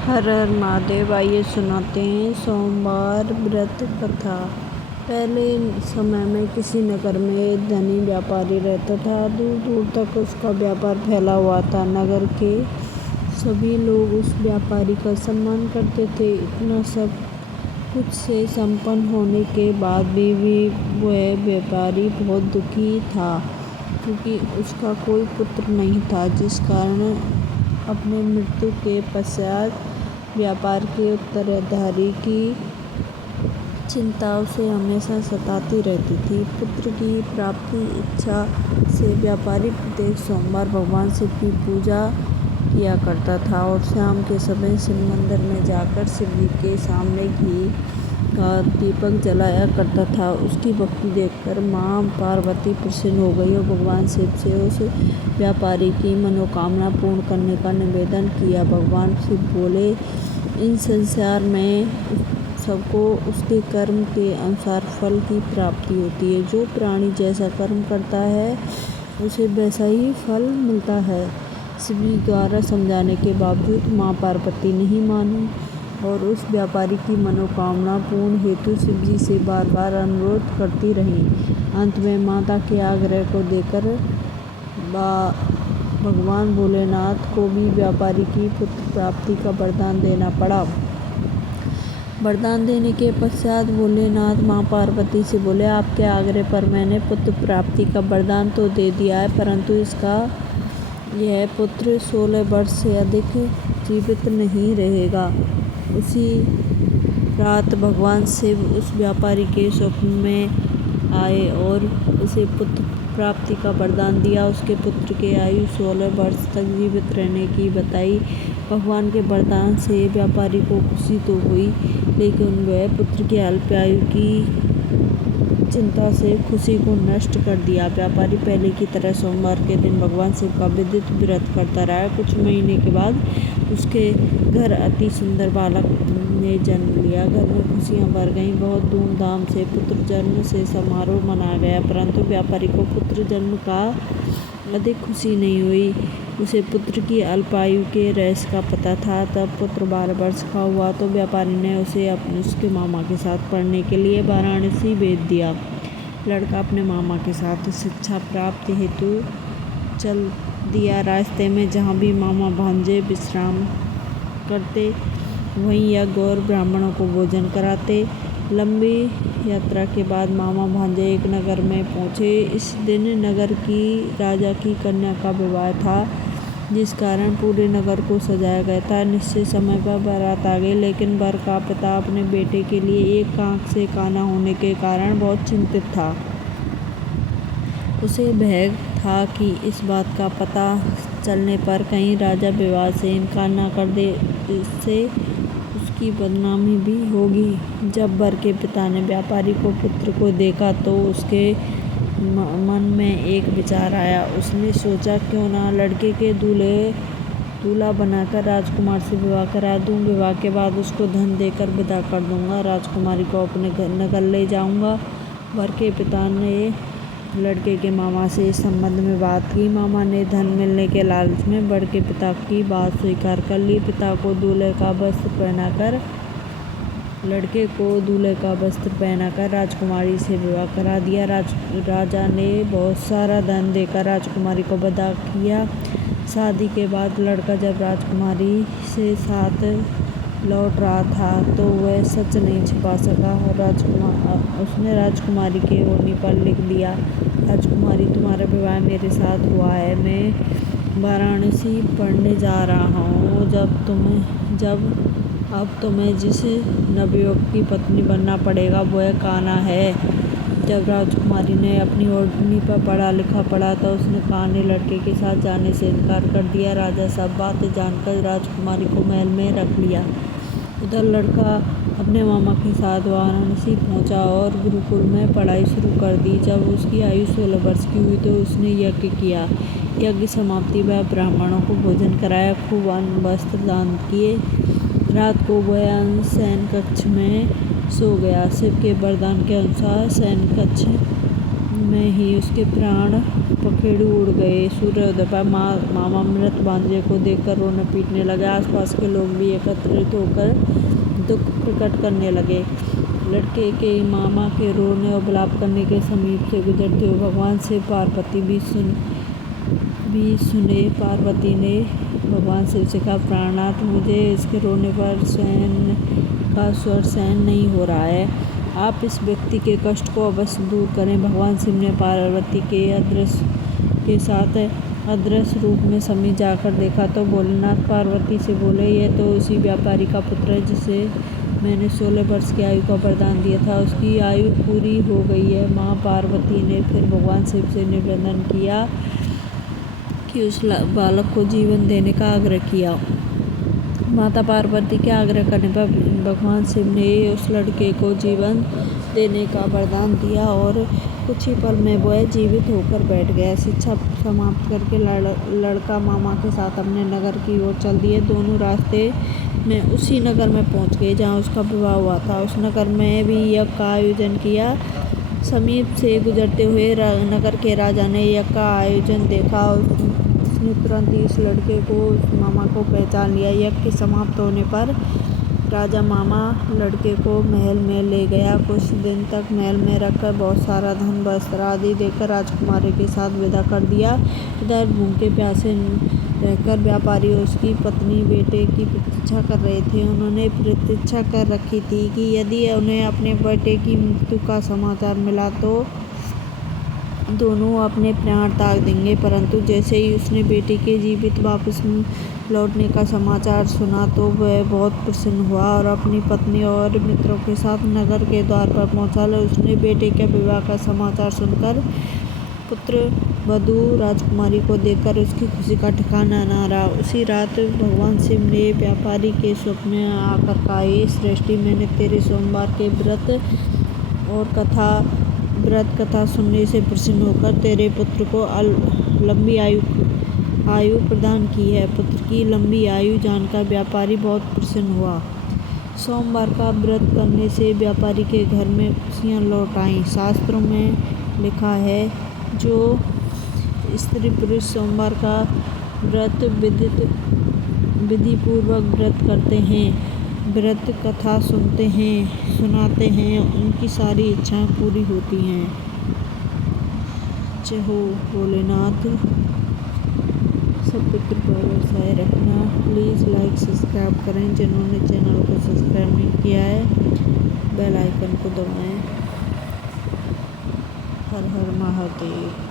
हर हर महादेव। आइए सुनाते हैं सोमवार व्रत कथा। पहले समय में किसी नगर में एक धनी व्यापारी रहता था। दूर दूर तक उसका व्यापार फैला हुआ था। नगर के सभी लोग उस व्यापारी का सम्मान करते थे। इतना सब कुछ से संपन्न होने के बाद भी वह व्यापारी बहुत दुखी था, क्योंकि उसका कोई पुत्र नहीं था, जिस कारण अपने मृत्यु के पश्चात व्यापार के उत्तराधिकारी की चिंता उसे हमेशा सताती रहती थी। पुत्र की प्राप्ति इच्छा से व्यापारी प्रत्येक सोमवार भगवान शिव की पूजा किया करता था और शाम के समय शिव मंदिर में जाकर शिव जी के सामने घी का दीपक जलाया करता था। उसकी भक्ति देखकर माँ पार्वती प्रसन्न हो गई और भगवान शिव से उस व्यापारी की मनोकामना पूर्ण करने का निवेदन किया। भगवान शिव बोले, इन संसार में सबको उसके कर्म के अनुसार फल की प्राप्ति होती है। जो प्राणी जैसा कर्म करता है उसे वैसा ही फल मिलता है। शिव जी द्वारा समझाने के बावजूद माँ पार्वती नहीं मानी और उस व्यापारी की मनोकामना पूर्ण हेतु शिव जी से बार बार अनुरोध करती रही। अंत में माता के आग्रह को देकर भगवान भोलेनाथ को भी व्यापारी की पुत्र प्राप्ति का वरदान देना पड़ा। वरदान देने के पश्चात भोलेनाथ माँ पार्वती से बोले, आपके आग्रह पर मैंने पुत्र प्राप्ति का वरदान तो दे दिया है, परंतु यह पुत्र 16 वर्ष से अधिक जीवित नहीं रहेगा। उसी रात भगवान शिव उस व्यापारी के स्वप्न में आए और उसे पुत्र प्राप्ति का वरदान दिया। उसके पुत्र के आयु 16 वर्ष तक जीवित रहने की बताई। भगवान के वरदान से व्यापारी को खुशी तो हुई, लेकिन वह पुत्र की अल्प आयु की चिंता से खुशी को नष्ट कर दिया। व्यापारी पहले की तरह सोमवार के दिन भगवान शिव का विधिवत व्रत करता रहा। कुछ महीने के बाद उसके घर अति सुंदर बालक ने जन्म लिया। घर में खुशियां भर गईं। बहुत धूमधाम से पुत्र जन्म से समारोह मनाया गया, परंतु व्यापारी को पुत्र जन्म का अधिक खुशी नहीं हुई। उसे पुत्र की अल्प आयु के रहस्य का पता था। तब पुत्र 12 वर्ष का हुआ तो व्यापारी ने उसे उसके मामा के साथ पढ़ने के लिए वाराणसी भेज दिया। लड़का अपने मामा के साथ शिक्षा प्राप्ति हेतु चल दिया। रास्ते में जहाँ भी मामा भांजे विश्राम करते, वहीं यज्ञ और ब्राह्मणों को भोजन कराते। लंबी यात्रा के बाद मामा भांजे एक नगर में पहुँचे। इस दिन नगर की राजा की कन्या का विवाह था, जिस कारण पूरे नगर को सजाया गया था। निश्चित समय पर बारात आ गई, लेकिन वर का पिता अपने बेटे के लिए एक आंख से काना होने के कारण बहुत चिंतित था। उसे भय था कि इस बात का पता चलने पर कहीं राजा विवाह से इनकार न कर दे, इससे उसकी बदनामी भी होगी। जब वर के पिता ने व्यापारी को पुत्र को देखा तो उसके मन में एक विचार आया। उसने सोचा, क्यों ना लड़के के दूल्हा बनाकर राजकुमार से विवाह करा दूं। विवाह के बाद उसको धन देकर विदा कर दूंगा। राजकुमारी को अपने नगर ले जाऊंगा। वर के पिता ने लड़के के मामा से इस संबंध में बात की। मामा ने धन मिलने के लालच में वर के पिता की बात स्वीकार कर ली। पिता को दूल्हे का वस्त्र पहनाकर लड़के को दूल्हे का वस्त्र पहनाकर राजकुमारी से विवाह करा दिया। राजा ने बहुत सारा धन देकर राजकुमारी को विदा किया। शादी के बाद लड़का जब राजकुमारी से साथ लौट रहा था तो वह सच नहीं छिपा सका। उसने राजकुमारी के ओढ़नी पर लिख दिया, राजकुमारी, तुम्हारा विवाह मेरे साथ हुआ है। मैं वाराणसी पढ़ने जा रहा हूँ। अब तुम्हें जिस नवयुवक की पत्नी बनना पड़ेगा वह कान्हा है। जब राजकुमारी ने अपनी ओढ़नी पर पढ़ा लिखा पढ़ा तो उसने कान्हे लड़के के साथ जाने से इनकार कर दिया। राजा सब बातें जानकर राजकुमारी को महल में रख लिया। उधर लड़का अपने मामा के साथ वाराणसी पहुंचा और गुरुकुल में पढ़ाई शुरू कर दी। जब उसकी आयु 16 वर्ष की हुई तो उसने यज्ञ किया। यज्ञ समाप्ति में ब्राह्मणों को भोजन कराया, खूब अन्न वस्त्र दान किए। रात को वह शयन कक्ष में सो गया। शिव के वरदान के अनुसार शयन कक्ष में ही उसके प्राण पखेरु उड़ गए। सूर्योदय पर मामा मृत भांजे को देखकर रोने पीटने लगे। आसपास के लोग भी एकत्रित होकर दुख प्रकट करने लगे। लड़के के मामा के रोने और विलाप करने के समीप से गुजरते हुए भगवान शिव पार्वती भी सुने। पार्वती ने भगवान शिव से कहा, प्राणनाथ, मुझे इसके रोने पर स्वर सहन नहीं हो रहा है। आप इस व्यक्ति के कष्ट को अवश्य दूर करें। भगवान शिव ने पार्वती के साथ अदृश्य रूप में समीप जाकर देखा तो भोलेनाथ पार्वती से बोले, यह तो उसी व्यापारी का पुत्र है जिसे मैंने 16 वर्ष की आयु का वरदान दिया था। उसकी आयु पूरी हो गई है। माँ पार्वती ने फिर भगवान शिव से निवेदन किया कि उस बालक को जीवन देने का आग्रह किया। माता पार्वती के आग्रह करने पर भगवान शिव ने उस लड़के को जीवन देने का वरदान दिया और कुछ ही पल में वह जीवित होकर बैठ गया। शिक्षा समाप्त करके लड़का मामा के साथ अपने नगर की ओर चल दिए। दोनों रास्ते में उसी नगर में पहुंच गए जहां उसका विवाह हुआ था। उस नगर में भी यज्ञ का आयोजन किया। समीप से गुजरते हुए नगर के राजा ने यज्ञ का आयोजन देखा। उसने तुरंत ही इस लड़के को, मामा को पहचान लिया। यज्ञ के समाप्त होने पर राजा मामा लड़के को महल में ले गया। कुछ दिन तक महल में रखकर बहुत सारा धन, वस्त्र आदि देकर राजकुमारी के साथ विदा कर दिया। इधर भूखे प्यासे रहकर व्यापारी उसकी पत्नी बेटे की प्रतीक्षा कर रहे थे। उन्होंने प्रतीक्षा कर रखी थी कि यदि उन्हें अपने बेटे की मृत्यु का समाचार मिला तो दोनों अपने प्राण त्याग देंगे। परंतु जैसे ही उसने बेटे के जीवित वापस लौटने का समाचार सुना तो वह बहुत प्रसन्न हुआ और अपनी पत्नी और मित्रों के साथ नगर के द्वार पर पहुंचा। उसने बेटे के विवाह का समाचार सुनकर पुत्र वधू राजकुमारी को देखकर उसकी खुशी का ठिकाना न रहा। उसी रात भगवान शिव ने व्यापारी के स्वप्न में आकर कहा, हे श्रेष्ठी, मैंने तेरे सोमवार के व्रत कथा सुनने से प्रसन्न होकर तेरे पुत्र को लंबी आयु प्रदान की है। पुत्र की लंबी आयु जानकर व्यापारी बहुत प्रसन्न हुआ। सोमवार का व्रत करने से व्यापारी के घर में खुशियां लौट आईं। शास्त्रों में लिखा है, जो स्त्री पुरुष सोमवार का व्रत विधिपूर्वक व्रत करते हैं, व्रत कथा सुनाते हैं, उनकी सारी इच्छाएं पूरी होती हैं। जय हो भोलेनाथ। सब पे कृपा बरसाए रखना। प्लीज़ लाइक सब्सक्राइब करें जिन्होंने चैनल को सब्सक्राइब नहीं किया है। बेल आइकन को दबाएं। हर हर महादेव।